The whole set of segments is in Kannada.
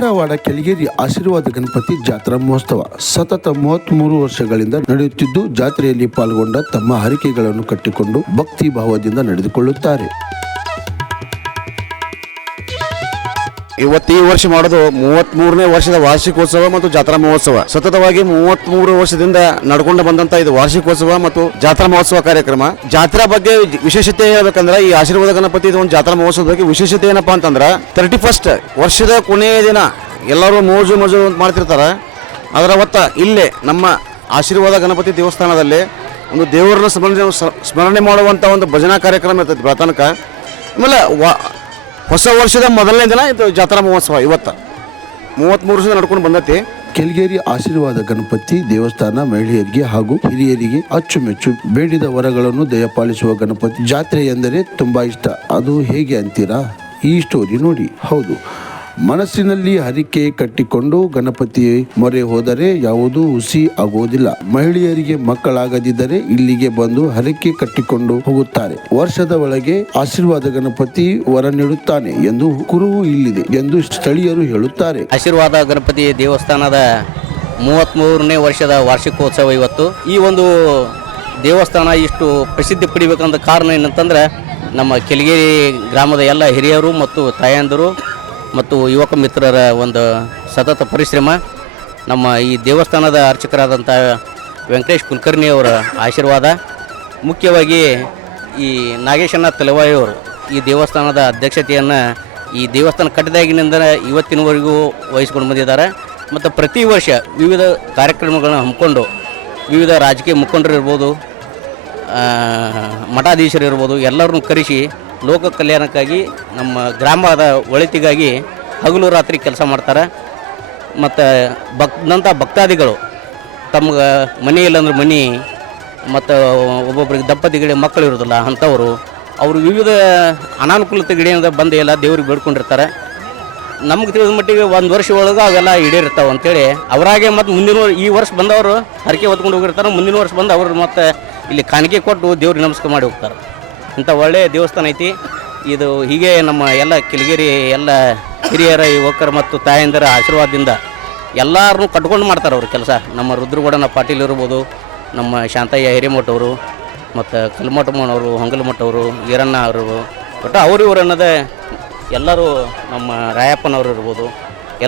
ಧಾರವಾಡ ಕೆಳಗೇರಿ ಆಶೀರ್ವಾದ ಗಣಪತಿ ಜಾತ್ರಾ ಮಹೋತ್ಸವ ಸತತ 33 ವರ್ಷಗಳಿಂದ ನಡೆಯುತ್ತಿದ್ದು, ಜಾತ್ರೆಯಲ್ಲಿ ಪಾಲ್ಗೊಂಡ ತಮ್ಮ ಹರಕೆಗಳನ್ನು ಕಟ್ಟಿಕೊಂಡು ಭಕ್ತಿ ಭಾವದಿಂದ ನಡೆದುಕೊಳ್ಳುತ್ತಾರೆ. ಈ ವರ್ಷ ಮಾಡೋದು 33ನೇ ವರ್ಷದ ವಾರ್ಷಿಕೋತ್ಸವ ಮತ್ತು ಜಾತ್ರಾ ಮಹೋತ್ಸವ. ಸತತವಾಗಿ 33 ವರ್ಷದಿಂದ ನಡ್ಕೊಂಡು ಬಂದಂತ ಇದು ವಾರ್ಷಿಕೋತ್ಸವ ಮತ್ತು ಜಾತ್ರಾ ಮಹೋತ್ಸವ ಕಾರ್ಯಕ್ರಮ. ಜಾತ್ರಾ ಬಗ್ಗೆ ವಿಶೇಷತೆ ಹೇಳ್ಬೇಕಂದ್ರೆ ಈ ಆಶೀರ್ವಾದ ಗಣಪತಿ ಇದು ಒಂದು ಜಾತ್ರಾ ಮಹೋತ್ಸವದ ಬಗ್ಗೆ ವಿಶೇಷತೆ ಏನಪ್ಪಾ ಅಂತಂದ್ರೆ 31st ವರ್ಷದ ಕೊನೆಯ ದಿನ ಎಲ್ಲರೂ ಮೋಜು ಮಾಡ್ತಿರ್ತಾರೆ. ಅದರ ಹೊತ್ತ ಇಲ್ಲೇ ನಮ್ಮ ಆಶೀರ್ವಾದ ಗಣಪತಿ ದೇವಸ್ಥಾನದಲ್ಲಿ ಒಂದು ದೇವರನ್ನ ಸ್ಮರಣೆ ಮಾಡುವಂತ ಒಂದು ಭಜನಾ ಕಾರ್ಯಕ್ರಮ ಇರ್ತೈತಿ ಬೆಳತನಕ. ಆಮೇಲೆ ಹೊಸ ವರ್ಷದ ಮೊದಲನೇ ದಿನ ಇದು ಜಾತ್ರಾ ಮಹೋತ್ಸವ. ಇವತ್ತು 33 ವರ್ಷದ ನಡ್ಕೊಂಡು ಬಂದೈತಿ. ಕೆಳಗೇರಿ ಆಶೀರ್ವಾದ ಗಣಪತಿ ದೇವಸ್ಥಾನ ಮಹಿಳೆಯರಿಗೆ ಹಾಗೂ ಹಿರಿಯರಿಗೆ ಅಚ್ಚುಮೆಚ್ಚು ಬೇಡಿದ ವರಗಳನ್ನು ದಯಪಾಲಿಸುವ ಗಣಪತಿ. ಜಾತ್ರೆ ಎಂದರೆ ತುಂಬಾ ಇಷ್ಟ. ಅದು ಹೇಗೆ ಅಂತೀರಾ? ಈ ಸ್ಟೋರಿ ನೋಡಿ. ಹೌದು, ಮನಸ್ಸಿನಲ್ಲಿ ಹರಿಕೆ ಕಟ್ಟಿಕೊಂಡು ಗಣಪತಿ ಮೊರೆ ಹೋದರೆ ಯಾವುದೂ ಹುಸಿ ಆಗುವುದಿಲ್ಲ. ಮಹಿಳೆಯರಿಗೆ ಮಕ್ಕಳಾಗದಿದ್ದರೆ ಇಲ್ಲಿಗೆ ಬಂದು ಹರಕೆ ಕಟ್ಟಿಕೊಂಡು ಹೋಗುತ್ತಾರೆ. ವರ್ಷದ ಒಳಗೆ ಆಶೀರ್ವಾದ ಗಣಪತಿ ವರ ನೀಡುತ್ತಾನೆ ಎಂದು ಕುರುಹು ಇಲ್ಲಿದೆ ಎಂದು ಸ್ಥಳೀಯರು ಹೇಳುತ್ತಾರೆ. ಆಶೀರ್ವಾದ ಗಣಪತಿ ದೇವಸ್ಥಾನದ 33ನೇ ವರ್ಷದ ವಾರ್ಷಿಕೋತ್ಸವ ಇವತ್ತು. ಈ ಒಂದು ದೇವಸ್ಥಾನ ಇಷ್ಟು ಪ್ರಸಿದ್ಧಿ ಪಡಿಬೇಕಂತ ಕಾರಣ ಏನಂತಂದ್ರೆ ನಮ್ಮ ಕೆಳಗೇರಿ ಗ್ರಾಮದ ಎಲ್ಲ ಹಿರಿಯರು ಮತ್ತು ತಾಯಂದಿರು ಮತ್ತು ಯುವಕ ಮಿತ್ರರ ಒಂದು ಸತತ ಪರಿಶ್ರಮ. ನಮ್ಮ ಈ ದೇವಸ್ಥಾನದ ಅರ್ಚಕರಾದಂಥ ವೆಂಕಟೇಶ್ ಕುಲಕರ್ಣಿ ಅವರ ಆಶೀರ್ವಾದ, ಮುಖ್ಯವಾಗಿ ಈ ನಾಗೇಶಣ್ಣ ತಲವಾಯಿಯವರು ಈ ದೇವಸ್ಥಾನದ ಅಧ್ಯಕ್ಷತೆಯನ್ನು ಈ ದೇವಸ್ಥಾನ ಕಟ್ಟಿದಾಗಿನಿಂದ ಇವತ್ತಿನವರೆಗೂ ವಹಿಸ್ಕೊಂಡು ಬಂದಿದ್ದಾರೆ. ಮತ್ತು ಪ್ರತಿ ವರ್ಷ ವಿವಿಧ ಕಾರ್ಯಕ್ರಮಗಳನ್ನು ಹಮ್ಮಿಕೊಂಡು ವಿವಿಧ ರಾಜಕೀಯ ಮುಖಂಡರು ಇರ್ಬೋದು, ಮಠಾಧೀಶರು ಇರ್ಬೋದು, ಎಲ್ಲರನ್ನೂ ಕರೆಸಿ ಲೋಕ ಕಲ್ಯಾಣಕ್ಕಾಗಿ ನಮ್ಮ ಗ್ರಾಮದ ಒಳಿತಿಗಾಗಿ ಹಗಲು ರಾತ್ರಿ ಕೆಲಸ ಮಾಡ್ತಾರೆ. ಮತ್ತು ಬಂದಂಥ ಭಕ್ತಾದಿಗಳು ತಮ್ಗೆ ಮನೆ ಇಲ್ಲಂದ್ರೆ ಮನೆ ಮತ್ತು ಒಬ್ಬೊಬ್ಬರಿಗೆ ದಂಪತಿಗಳಿಗೆ ಮಕ್ಕಳು ಇರೋದಿಲ್ಲ ಅಂಥವರು ಅವರು ವಿವಿಧ ಅನಾನುಕೂಲತೆಗಳಿಂದ ಬಂದು ಎಲ್ಲ ದೇವ್ರಿಗೆ ಬೇಡ್ಕೊಂಡಿರ್ತಾರೆ. ನಮ್ಗೆ ತಿಳಿದ ಮಟ್ಟಿಗೆ ಒಂದು ವರ್ಷ ಒಳಗೆ ಅವೆಲ್ಲ ಈಡೇರಿರ್ತಾವೆ ಅಂತೇಳಿ ಅವರಾಗೆ ಮತ್ತು ಮುಂದಿನ ಈ ವರ್ಷ ಬಂದವರು ಹರಕೆ ಹೊತ್ಕೊಂಡು ಹೋಗಿರ್ತಾರೆ. ಮುಂದಿನ ವರ್ಷ ಬಂದು ಅವರು ಮತ್ತು ಇಲ್ಲಿ ಕಾಣಿಕೆ ಕೊಟ್ಟು ದೇವ್ರಿಗೆ ನಮಸ್ಕಾರ ಮಾಡಿ ಹೋಗ್ತಾರೆ. ಇಂಥ ಒಳ್ಳೆಯ ದೇವಸ್ಥಾನ ಐತಿ ಇದು. ಹೀಗೆ ನಮ್ಮ ಎಲ್ಲ ಕೆಳಗೇರಿ ಎಲ್ಲ ಹಿರಿಯರ ಯುವಕರು ಮತ್ತು ತಾಯಂದಿರ ಆಶೀರ್ವಾದದಿಂದ ಎಲ್ಲರನ್ನೂ ಕಟ್ಕೊಂಡು ಮಾಡ್ತಾರೆ ಅವ್ರ ಕೆಲಸ. ನಮ್ಮ ರುದ್ರಗೌಡನ ಪಾಟೀಲ್ ಇರ್ಬೋದು, ನಮ್ಮ ಶಾಂತಯ್ಯ ಹಿರೇಮಠವರು ಮತ್ತು ಕಲ್ಮಠಮ್ಮನವರು, ಹೊಂಗಲಮಠವರು, ಈರಣ್ಣ ಅವರು, ಒಟ್ಟು ಇವರು ಅನ್ನೋದೇ ಎಲ್ಲರೂ ನಮ್ಮ ರಾಯಪ್ಪನವರು ಇರ್ಬೋದು,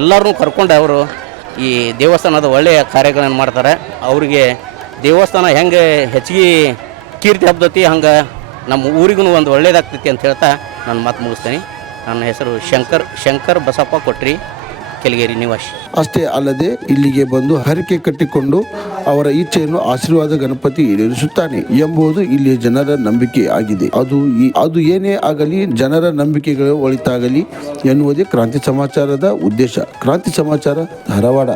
ಎಲ್ಲರನ್ನೂ ಕರ್ಕೊಂಡು ಅವರು ಈ ದೇವಸ್ಥಾನದ ಒಳ್ಳೆಯ ಕಾರ್ಯಗಳನ್ನು ಮಾಡ್ತಾರೆ. ಅವರಿಗೆ ದೇವಸ್ಥಾನ ಹೆಂಗೆ ಹೆಚ್ಚಿಗೆ ಕೀರ್ತಿ ಹಬ್ಬದತಿ ಹಂಗೆ ನಮ್ಮ ಊರಿಗೂ ಒಂದು ಒಳ್ಳೇದಾಗ್ತೈತಿ ಅಂತ ಹೇಳ್ತಾ ನಾನು ಮಾತು ಮುಗಿಸ್ತೀನಿ. ನನ್ನ ಹೆಸರು ಶಂಕರ್ ಬಸಪ್ಪ ಕೊಟ್ರಿ, ಕೆಳಗೇರಿ ನಿವಾಸಿ. ಅಷ್ಟೇ ಅಲ್ಲದೆ ಇಲ್ಲಿಗೆ ಬಂದು ಹರಕೆ ಕಟ್ಟಿಕೊಂಡು ಅವರ ಇಚ್ಛೆಯನ್ನು ಆಶೀರ್ವಾದ ಗಣಪತಿ ಈಡೇರಿಸುತ್ತಾನೆ ಎಂಬುದು ಇಲ್ಲಿಯ ಜನರ ನಂಬಿಕೆ ಆಗಿದೆ. ಅದು ಏನೇ ಆಗಲಿ ಜನರ ನಂಬಿಕೆಗಳು ಒಳಿತಾಗಲಿ ಎನ್ನುವುದೇ ಕ್ರಾಂತಿ ಸಮಾಚಾರದ ಉದ್ದೇಶ. ಕ್ರಾಂತಿ ಸಮಾಚಾರ, ಧಾರವಾಡ.